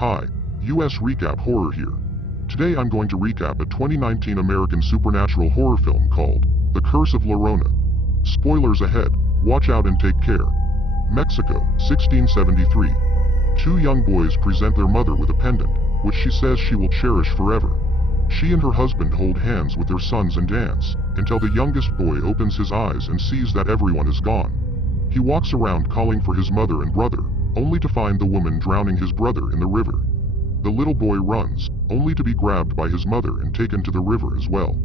Hi, US Recap Horror here. Today I'm going to recap a 2019 American supernatural horror film called The Curse of La Llorona. Spoilers ahead, watch out and take care. Mexico, 1673. Two young boys present their mother with a pendant, which she says she will cherish forever. She and her husband hold hands with their sons and dance, until the youngest boy opens his eyes and sees that everyone is gone. He walks around calling for his mother and brother, only to find the woman drowning his brother in the river. The little boy runs, only to be grabbed by his mother and taken to the river as well.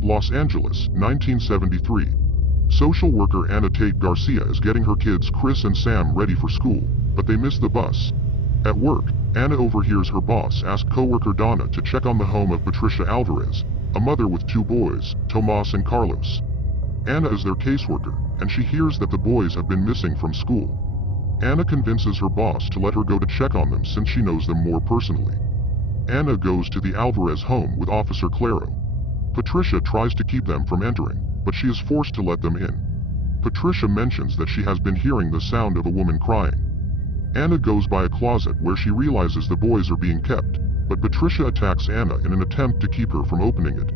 Los Angeles, 1973. Social worker Anna Tate Garcia is getting her kids Chris and Sam ready for school, but they miss the bus. At work, Anna overhears her boss ask coworker Donna to check on the home of Patricia Alvarez, a mother with two boys, Tomas and Carlos. Anna is their caseworker, and she hears that the boys have been missing from school. Anna convinces her boss to let her go to check on them since she knows them more personally. Anna goes to the Alvarez home with Officer Claro. Patricia tries to keep them from entering, but she is forced to let them in. Patricia mentions that she has been hearing the sound of a woman crying. Anna goes by a closet where she realizes the boys are being kept, but Patricia attacks Anna in an attempt to keep her from opening it.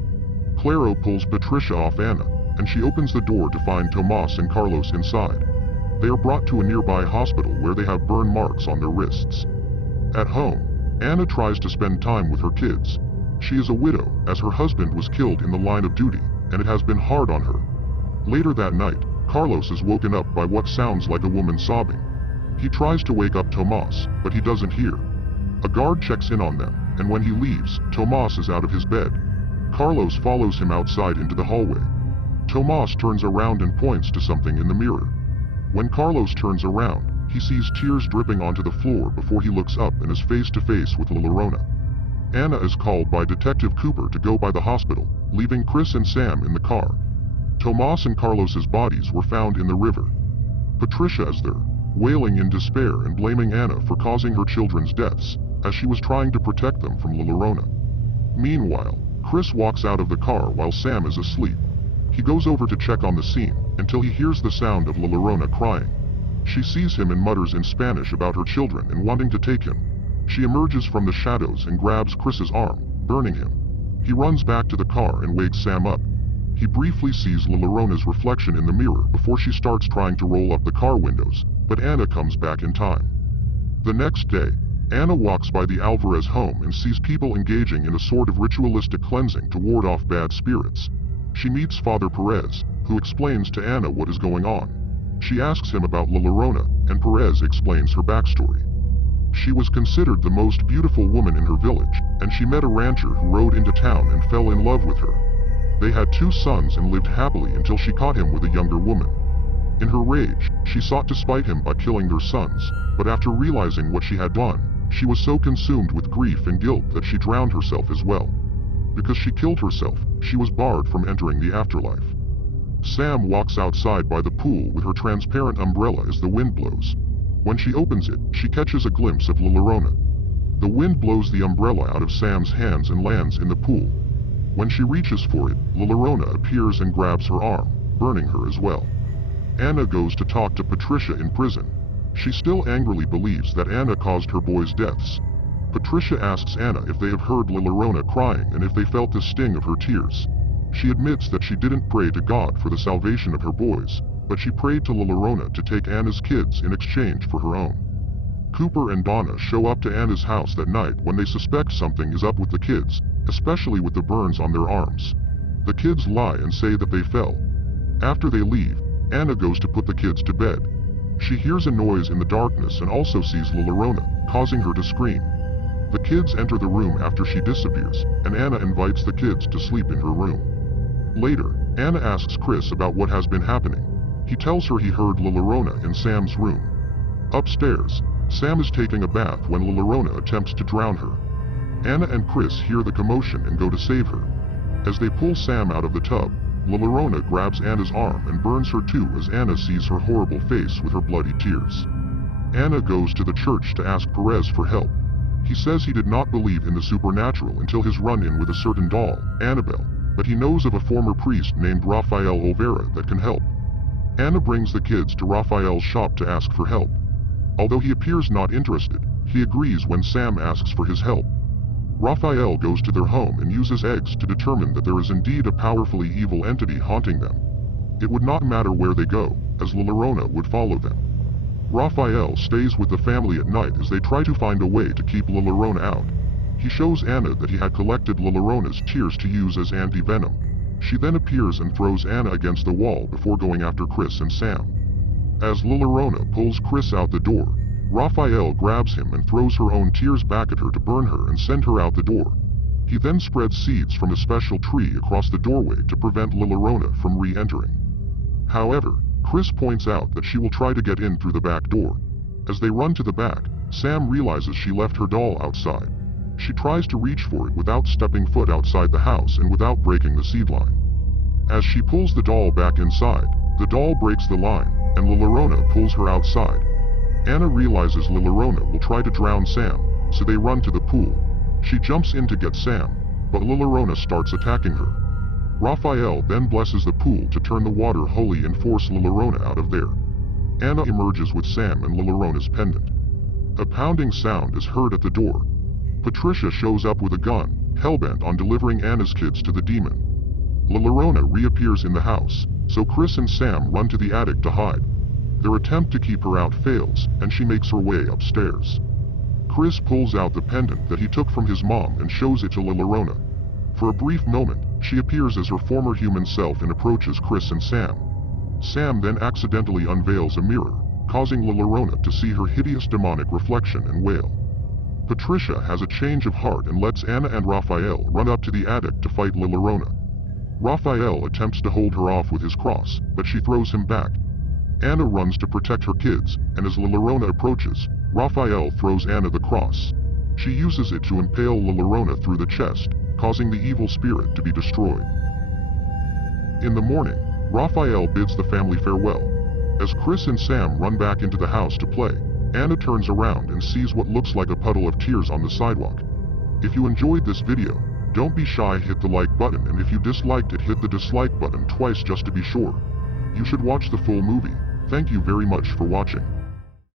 Claro pulls Patricia off Anna, and she opens the door to find Tomas and Carlos inside. They are brought to a nearby hospital where they have burn marks on their wrists. At home, Anna tries to spend time with her kids. She is a widow, as her husband was killed in the line of duty, and it has been hard on her. Later that night, Carlos is woken up by what sounds like a woman sobbing. He tries to wake up Tomas, but he doesn't hear. A guard checks in on them, and when he leaves, Tomas is out of his bed. Carlos follows him outside into the hallway. Tomas turns around and points to something in the mirror. When Carlos turns around, he sees tears dripping onto the floor before he looks up and is face to face with La Llorona. Anna is called by Detective Cooper to go by the hospital, leaving Chris and Sam in the car. Tomas and Carlos's bodies were found in the river. Patricia is there, wailing in despair and blaming Anna for causing her children's deaths, as she was trying to protect them from La Llorona. Meanwhile, Chris walks out of the car while Sam is asleep. He goes over to check on the scene, until he hears the sound of La Llorona crying. She sees him and mutters in Spanish about her children and wanting to take him. She emerges from the shadows and grabs Chris's arm, burning him. He runs back to the car and wakes Sam up. He briefly sees La Llorona's reflection in the mirror before she starts trying to roll up the car windows, but Anna comes back in time. The next day, Anna walks by the Alvarez home and sees people engaging in a sort of ritualistic cleansing to ward off bad spirits. She meets Father Perez, who explains to Anna what is going on. She asks him about La Llorona, and Perez explains her backstory. She was considered the most beautiful woman in her village, and she met a rancher who rode into town and fell in love with her. They had two sons and lived happily until she caught him with a younger woman. In her rage, she sought to spite him by killing their sons, but after realizing what she had done, she was so consumed with grief and guilt that she drowned herself as well. Because she killed herself, she was barred from entering the afterlife. Sam walks outside by the pool with her transparent umbrella as the wind blows. When she opens it, she catches a glimpse of La Llorona. The wind blows the umbrella out of Sam's hands and lands in the pool. When she reaches for it, La Llorona appears and grabs her arm, burning her as well. Anna goes to talk to Patricia in prison. She still angrily believes that Anna caused her boys' deaths. Patricia asks Anna if they have heard La Llorona crying and if they felt the sting of her tears. She admits that she didn't pray to God for the salvation of her boys, but she prayed to La Llorona to take Anna's kids in exchange for her own. Cooper and Donna show up to Anna's house that night when they suspect something is up with the kids, especially with the burns on their arms. The kids lie and say that they fell. After they leave, Anna goes to put the kids to bed. She hears a noise in the darkness and also sees La Llorona, causing her to scream. The kids enter the room after she disappears, and Anna invites the kids to sleep in her room. Later, Anna asks Chris about what has been happening. He tells her he heard La Llorona in Sam's room. Upstairs, Sam is taking a bath when La Llorona attempts to drown her. Anna and Chris hear the commotion and go to save her. As they pull Sam out of the tub, La Llorona grabs Anna's arm and burns her too as Anna sees her horrible face with her bloody tears. Anna goes to the church to ask Perez for help. He says he did not believe in the supernatural until his run-in with a certain doll, Annabelle, but he knows of a former priest named Rafael Olvera that can help. Anna brings the kids to Rafael's shop to ask for help. Although he appears not interested, He agrees when Sam asks for his help. Raphael goes to their home and uses eggs to determine that there is indeed a powerfully evil entity haunting them. It would not matter where they go, as La Llorona would follow them. Raphael stays with the family at night as they try to find a way to keep La Llorona out. He shows Anna that he had collected La Llorona's tears to use as anti-venom. She then appears and throws Anna against the wall before going after Chris and Sam. As La Llorona pulls Chris out the door, Raphael grabs him and throws her own tears back at her to burn her and send her out the door. He then spreads seeds from a special tree across the doorway to prevent La Llorona from re-entering. However, Chris points out that she will try to get in through the back door. As they run to the back, Sam realizes she left her doll outside. She tries to reach for it without stepping foot outside the house and without breaking the seed line. As she pulls the doll back inside, the doll breaks the line, and La Llorona pulls her outside. Anna realizes La Llorona will try to drown Sam, so they run to the pool. She jumps in to get Sam, but La Llorona starts attacking her. Raphael then blesses the pool to turn the water holy and force La Llorona out of there. Anna emerges with Sam and La Llorona's pendant. A pounding sound is heard at the door. Patricia shows up with a gun, hellbent on delivering Anna's kids to the demon. La Llorona reappears in the house, so Chris and Sam run to the attic to hide. Their attempt to keep her out fails, and she makes her way upstairs. Chris pulls out the pendant that he took from his mom and shows it to La Llorona. For a brief moment, she appears as her former human self and approaches Chris and Sam. Sam then accidentally unveils a mirror, causing La Llorona to see her hideous demonic reflection and wail. Patricia has a change of heart and lets Anna and Raphael run up to the attic to fight La Llorona. Raphael attempts to hold her off with his cross, but she throws him back. Anna runs to protect her kids, and as La Llorona approaches, Raphael throws Anna the cross. She uses it to impale La Llorona through the chest, causing the evil spirit to be destroyed. In the morning, Raphael bids the family farewell. As Chris and Sam run back into the house to play, Anna turns around and sees what looks like a puddle of tears on the sidewalk. If you enjoyed this video, don't be shy, hit the like button, and if you disliked it, hit the dislike button twice just to be sure. You should watch the full movie. Thank you very much for watching.